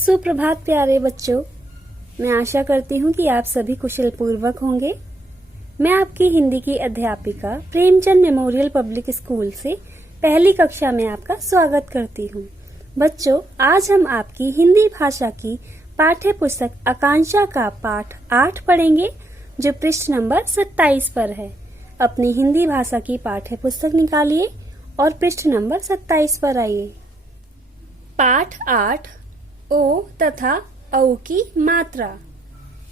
सुप्रभात प्यारे बच्चों, मैं आशा करती हूँ कि आप सभी कुशल पूर्वक होंगे। मैं आपकी हिंदी की अध्यापिका प्रेमचंद मेमोरियल पब्लिक स्कूल से पहली कक्षा में आपका स्वागत करती हूँ। बच्चों, आज हम आपकी हिंदी भाषा की पाठ्य पुस्तक आकांक्षा का पाठ 8 पढ़ेंगे, जो पृष्ठ नंबर 27 पर है। अपनी हिंदी भाषा की पाठ्य पुस्तक निकालिए और पृष्ठ नंबर 27 पर आइए। पाठ 8 ओ तथा औ की मात्रा।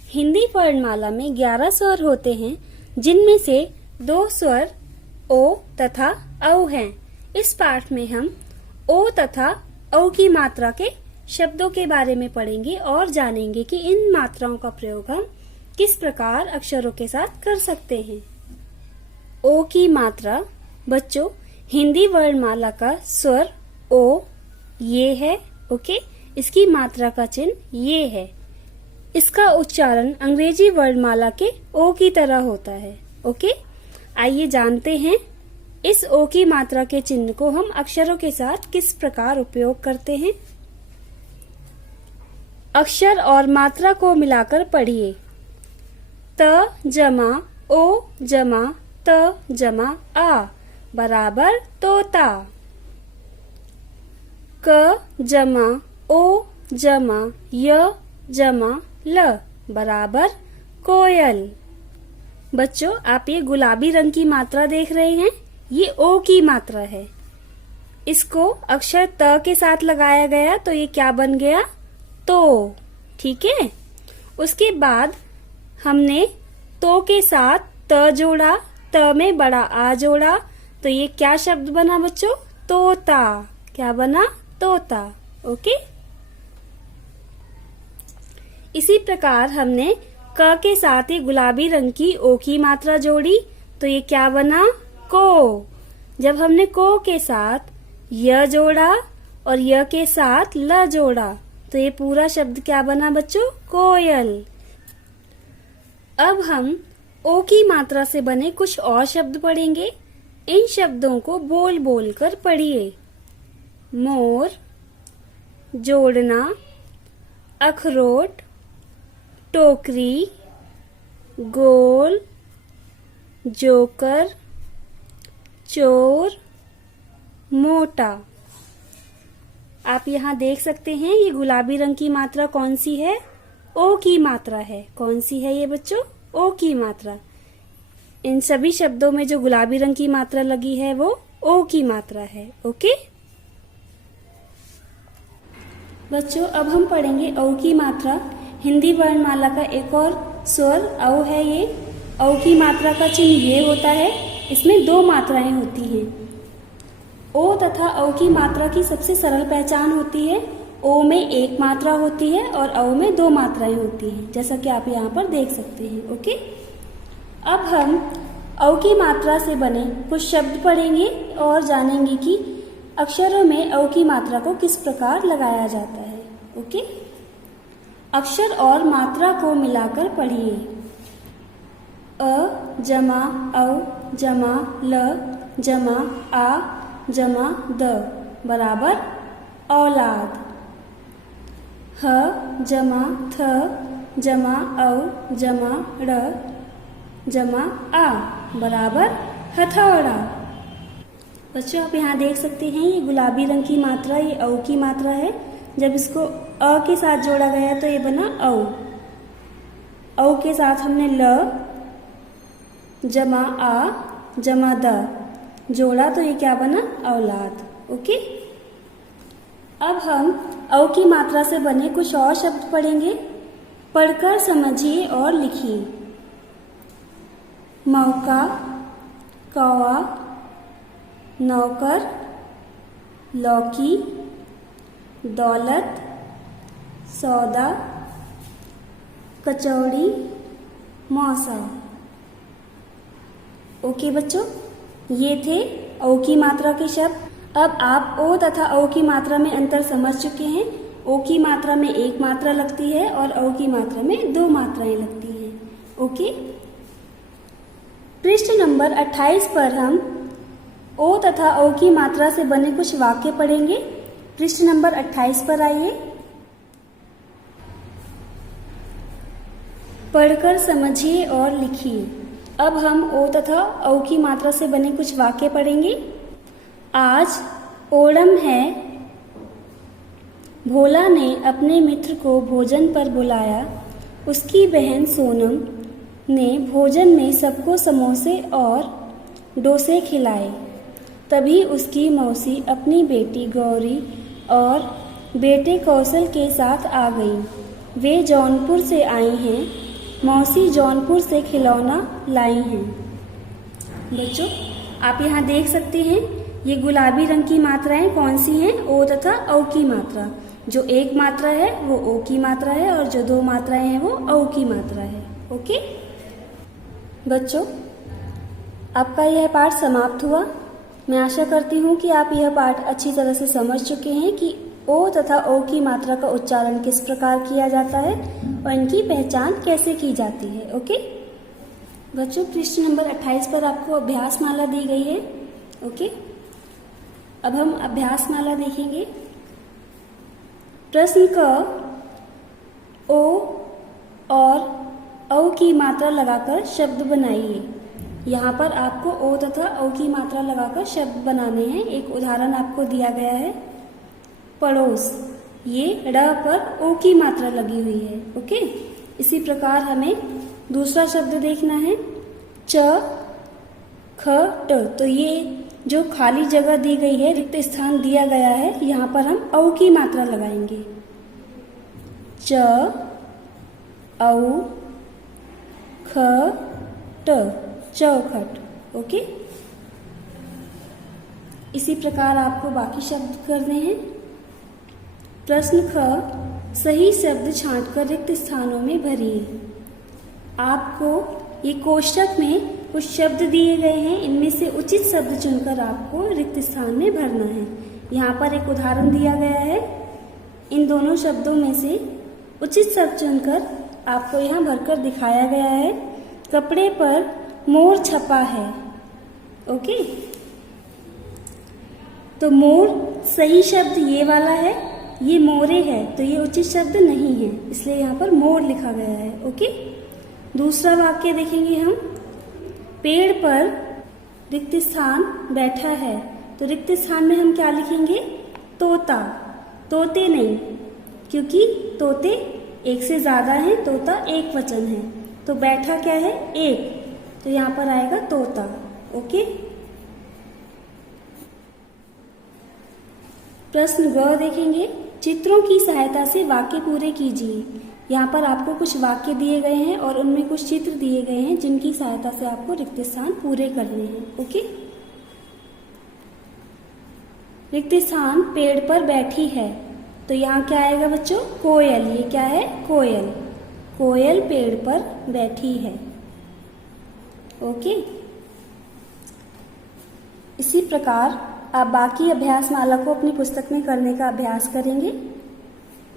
हिंदी वर्णमाला में 11 स्वर होते हैं, जिनमें से 2 स्वर ओ तथा औ हैं। इस पाठ में हम ओ तथा औ की मात्रा के शब्दों के बारे में पढ़ेंगे और जानेंगे कि इन मात्राओं का प्रयोग हम किस प्रकार अक्षरों के साथ कर सकते हैं। ओ की मात्रा। बच्चों, हिंदी वर्णमाला का स्वर ओ ये है, ओके। इसकी मात्रा का चिन्ह ये है। इसका उच्चारण अंग्रेजी वर्णमाला के ओ की तरह होता है, ओके। आइए जानते हैं इस ओ की मात्रा के चिन्ह को हम अक्षरों के साथ किस प्रकार उपयोग करते हैं। अक्षर और मात्रा को मिलाकर पढ़िए। त जमा ओ जमा त जमा आ बराबर तोता। क जमा ओ जमा य जमा ल बराबर कोयल। बच्चों, आप ये गुलाबी रंग की मात्रा देख रहे हैं, ये ओ की मात्रा है। इसको अक्षर त के साथ लगाया गया तो ये क्या बन गया? तो। ठीक है। उसके बाद हमने तो के साथ त जोड़ा, त में बड़ा आ जोड़ा, तो ये क्या शब्द बना बच्चों? तोता। क्या बना? तोता। ओके। इसी प्रकार हमने क के साथ ही गुलाबी रंग की ओ की मात्रा जोड़ी, तो ये क्या बना? को। जब हमने को के साथ य जोड़ा और य के साथ ल जोड़ा, तो ये पूरा शब्द क्या बना बच्चों? कोयल। अब हम ओ की मात्रा से बने कुछ और शब्द पढ़ेंगे। इन शब्दों को बोल बोल कर पढ़िए। मोर, जोड़ना, अखरोट, टोकरी, गोल, जोकर, चोर, मोटा। आप यहाँ देख सकते हैं ये गुलाबी रंग की मात्रा कौन सी है? ओ की मात्रा है। कौन सी है ये बच्चों? ओ की मात्रा। इन सभी शब्दों में जो गुलाबी रंग की मात्रा लगी है वो ओ की मात्रा है, ओके। बच्चों, अब हम पढ़ेंगे औ की मात्रा। हिंदी वर्णमाला का एक और स्वर औ है। ये औ की मात्रा का चिन्ह ये होता है। इसमें 2 मात्राएं होती हैं। ओ तथा औ की मात्रा की सबसे सरल पहचान होती है। ओ में 1 मात्रा होती है और औ में 2 मात्राएं होती हैं, जैसा कि आप यहाँ पर देख सकते हैं, ओके। अब हम औ की मात्रा से बने कुछ शब्द पढ़ेंगे और जानेंगे कि अक्षरों में औ की मात्रा को किस प्रकार लगाया जाता है, ओके। अक्षर और मात्रा को मिलाकर पढ़िए। अ जमा औ जमा ल जमा आ जमा द बराबर औलाद। ह जमा थ जमा औ जमा ड़ जमा आ बराबर हथौड़ा। बच्चों, आप यहाँ देख सकते हैं ये गुलाबी रंग की मात्रा ये औ की मात्रा है। जब इसको अ के साथ जोड़ा गया तो ये बना औ। औ के साथ हमने ल जमा आ जमा द जोड़ा तो ये क्या बना? औलाद, ओके। अब हम औ की मात्रा से बने कुछ और शब्द पढ़ेंगे। पढ़कर समझिए और लिखिए। मौका, कौवा, नौकर, लौकी, दौलत, सौदा, कचौड़ी, मौसा। ओके बच्चों, ये थे औ की मात्रा के शब्द। अब आप ओ तथा औ की मात्रा में अंतर समझ चुके हैं। ओ की मात्रा में 1 मात्रा लगती है और औ की मात्रा में 2 मात्राएं लगती हैं, ओके। पृष्ठ नंबर 28 पर हम ओ तथा औ की मात्रा से बने कुछ वाक्य पढ़ेंगे। पृष्ठ नंबर 28 पर आइए। पढ़कर समझिए और लिखिए। अब हम ओ तथा औ की मात्रा से बने कुछ वाक्य पढ़ेंगे। आज ओणम है। भोला ने अपने मित्र को भोजन पर बुलाया। उसकी बहन सोनम ने भोजन में सबको समोसे और डोसे खिलाए। तभी उसकी मौसी अपनी बेटी गौरी और बेटे कौशल के साथ आ गई। वे जौनपुर से आई हैं। मौसी जौनपुर से खिलौना लाई हैं। बच्चों, आप यहाँ देख सकते हैं ये गुलाबी रंग की मात्राएं कौन सी हैं? ओ तथा औ की मात्रा। जो एक मात्रा है वो ओ की मात्रा है और जो दो मात्राएं हैं वो औ की मात्रा है। ओके बच्चों, आपका यह पाठ समाप्त हुआ। मैं आशा करती हूँ कि आप यह पाठ अच्छी तरह से समझ चुके हैं कि ओ तथा ओ की मात्रा का उच्चारण किस प्रकार किया जाता है और इनकी पहचान कैसे की जाती है। ओके बच्चों, पृष्ठ नंबर 28 पर आपको अभ्यास माला दी गई है। ओके, अब हम अभ्यास माला देखेंगे। प्रश्न क ओ और औ की मात्रा लगाकर शब्द बनाइए। यहाँ पर आपको ओ तथा औ की मात्रा लगाकर शब्द बनाने हैं। एक उदाहरण आपको दिया गया है, पड़ोस। ये ड़ पर ओ की मात्रा लगी हुई है। ओके, इसी प्रकार हमें दूसरा शब्द देखना है, च ख ट। तो ये जो खाली जगह दी गई है, रिक्त स्थान दिया गया है, यहाँ पर हम औ की मात्रा लगाएंगे। च औ ख ट, चौखट। ओके, इसी प्रकार आपको बाकी शब्द करने हैं। प्रश्न ख, सही शब्द छांटकर रिक्त स्थानों में भरिए। आपको ये कोष्ठक में कुछ शब्द दिए गए हैं, इनमें से उचित शब्द चुनकर आपको रिक्त स्थान में भरना है। यहाँ पर एक उदाहरण दिया गया है। इन दोनों शब्दों में से उचित शब्द चुनकर आपको यहाँ भरकर दिखाया गया है। कपड़े पर मोर छपा है। ओके, तो मोर सही शब्द ये वाला है, ये मोरे है, तो ये उचित शब्द नहीं है, इसलिए यहाँ पर मोर लिखा गया है। ओके, दूसरा वाक्य देखेंगे हम। पेड़ पर रिक्त स्थान बैठा है, तो रिक्त स्थान में हम क्या लिखेंगे? तोता। तोते नहीं, क्योंकि तोते एक से ज्यादा हैं, तोता एक वचन है। तो बैठा क्या है? एक, तो यहाँ पर आएगा तोता। ओके, प्रश्न ग देखेंगे। चित्रों की सहायता से वाक्य पूरे कीजिए। यहाँ पर आपको कुछ वाक्य दिए गए हैं और उनमें कुछ चित्र दिए गए हैं जिनकी सहायता से आपको रिक्त स्थान पूरे करने हैं। ओके, रिक्त स्थान पेड़ पर बैठी है, तो यहाँ क्या आएगा बच्चों? कोयल। ये क्या है? कोयल। कोयल पेड़ पर बैठी है। ओके, इसी प्रकार आप बाकी अभ्यास माला को अपनी पुस्तक में करने का अभ्यास करेंगे।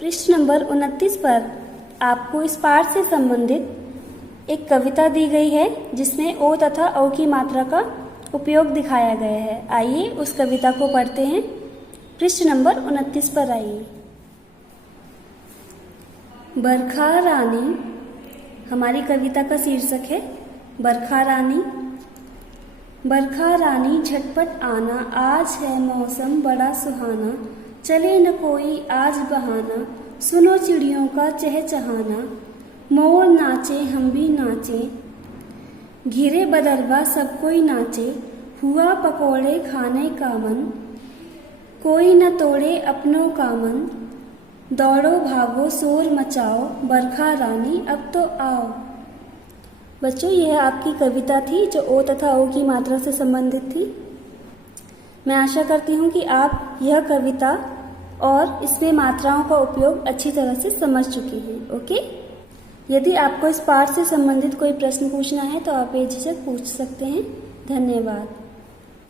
पृष्ठ नंबर 29 पर आपको इस पाठ से संबंधित एक कविता दी गई है जिसमें ओ तथा औ की मात्रा का उपयोग दिखाया गया है। आइए उस कविता को पढ़ते हैं। पृष्ठ नंबर 29 पर आइए। बरखा रानी, हमारी कविता का शीर्षक है बरखा रानी। बरखा रानी झटपट आना, आज है मौसम बड़ा सुहाना। चले न कोई आज बहाना, सुनो चिड़ियों का चहचहाना। मोर नाचे हम भी नाचे, घिरे बदरवा सब कोई नाचे। हुआ पकोड़े खाने का मन, कोई न तोड़े अपनों का मन। दौड़ो भागो शोर मचाओ, बरखा रानी अब तो आओ। बच्चों, यह आपकी कविता थी जो ओ तथा औ की मात्रा से संबंधित थी। मैं आशा करती हूँ कि आप यह कविता और इसमें मात्राओं का उपयोग अच्छी तरह से समझ चुके हैं। ओके, यदि आपको इस पाठ से संबंधित कोई प्रश्न पूछना है तो आप बेझिझक पूछ सकते हैं। धन्यवाद।